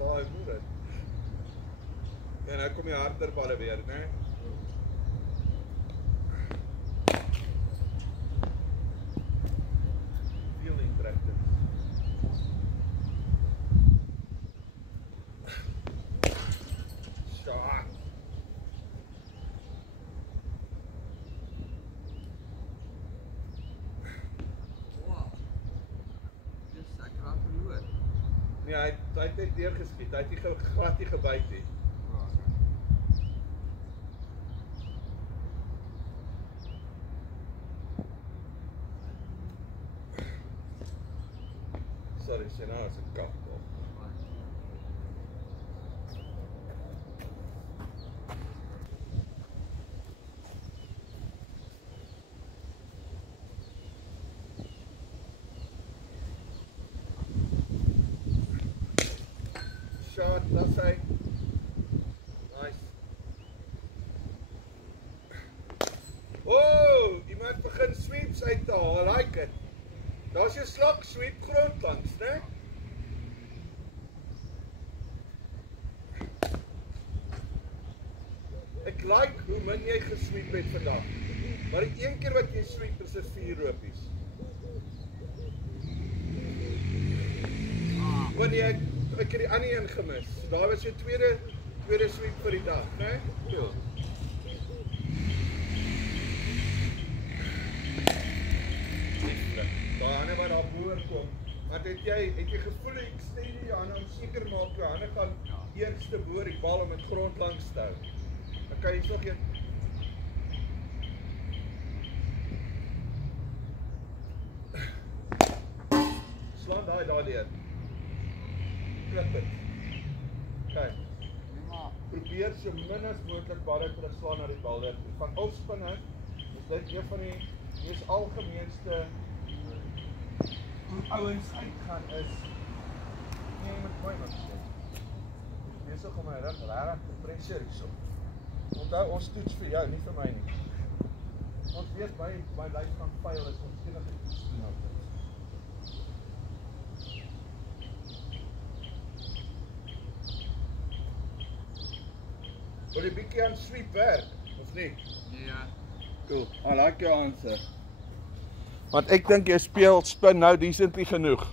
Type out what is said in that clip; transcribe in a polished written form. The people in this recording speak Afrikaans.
baie moeilik. En nou kom die harder balle weer, né? Feeling practice. Shot. Nee, hy het net deurgeskiet, hy het nie glad nie gebyt nie. Sorry, sê nou as 'n kat. Shot, that's hy. Nice. Oh, iemand begin sweeps uit te haal, I like it. Daar's jou slak sweep grond langs, né? Ek like hoe min jy gesweep het vandag. Maar die een keer wat jy sweep is 'n 4 ropies. Wanneer ek het die ander een gemis. Daar was jou tweede sweep vir die dag, né? Ja. Daar ander wat daar boor kom. Want het jy gevoel ek steek die hande om seker maak jou hande gaan eerste boor die bal om dit grond langs te hou. Dan kan jy nog een slaan daardeur. Klip dit. Kyk. Probeer so min as moontlik balle terugslaan na die bal. Van al spinne is dit een van die mees algemeenste ouens uitgaan is nie met mooi wat sê. Ek is besig om my rug regtig te pressure hierso. Onthou ons toets vir jou, nie vir my nie. Ons weet my lyf gaan pyl is ons enige toets doen altyd. Wil jy bietjie aan sweep werk, of nie? Ja. Cool, I like your answer. Want ek dink jy speel spin nou decently genoeg.